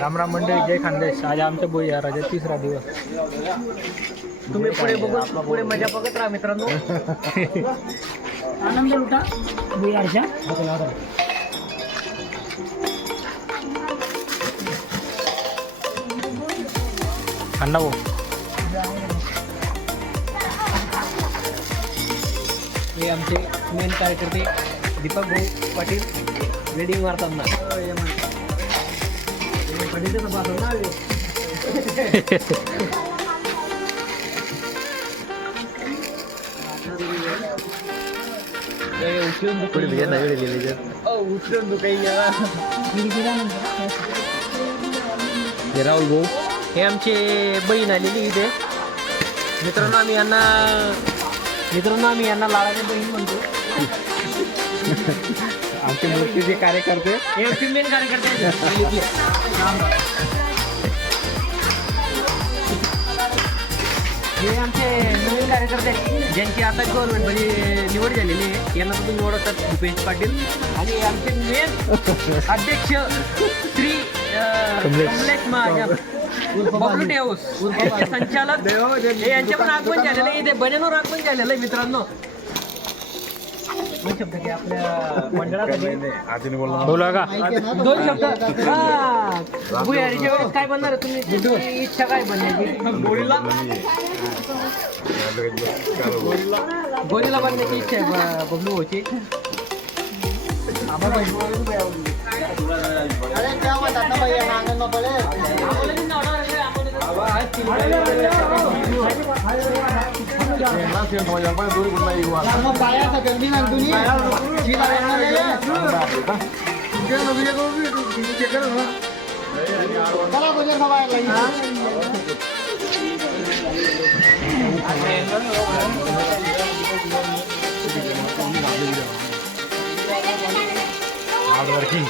रामराम मंडळी, जय खानदेश. आज आमच्या भुयाराचा तिसरा दिवस. तुम्ही पुढे बघून पुढे मजा बघत राहा मित्रांनो. आनंद लुटा भुयारच्या. अण्णा भाऊ, हे आमचे मेन कार्यकर्ते दीपक भाऊ पाटील वेडिंग मारताना. राहुल भाऊ हे आमचे बहीण आलेली इथे. मित्रांनो आम्ही यांना लाडाने बहीण म्हणतो. आमचे मूर्तीचे कार्यकर्ते. हे आमचे मेन कार्यकर्ते हे आमचे नवीन कार्यकर्ते ज्यांची आता गव्हर्नमेंटमध्ये निवड झालेली आहे. यांना तुम्ही ओळखतात भूपेश पाटील. आणि आमचे मेन अध्यक्ष श्री कमलेश महाजन बबलू टेऊस यांचे संचालक हे यांचे पण आगमन झालेलं आहे. इथे बनेनवर आगमन झालेलं आहे मित्रांनो. दोन शब्द घ्या आपल्या मंडळासाठी. बोला का? दोन शब्द. हा भुयारीच्या वेळेस काय बनणार आहे तुम्ही? तुमची इच्छा काय बनण्याची? गोरीला बनण्याची इच्छा आहे बबलू भाऊची. Hard working.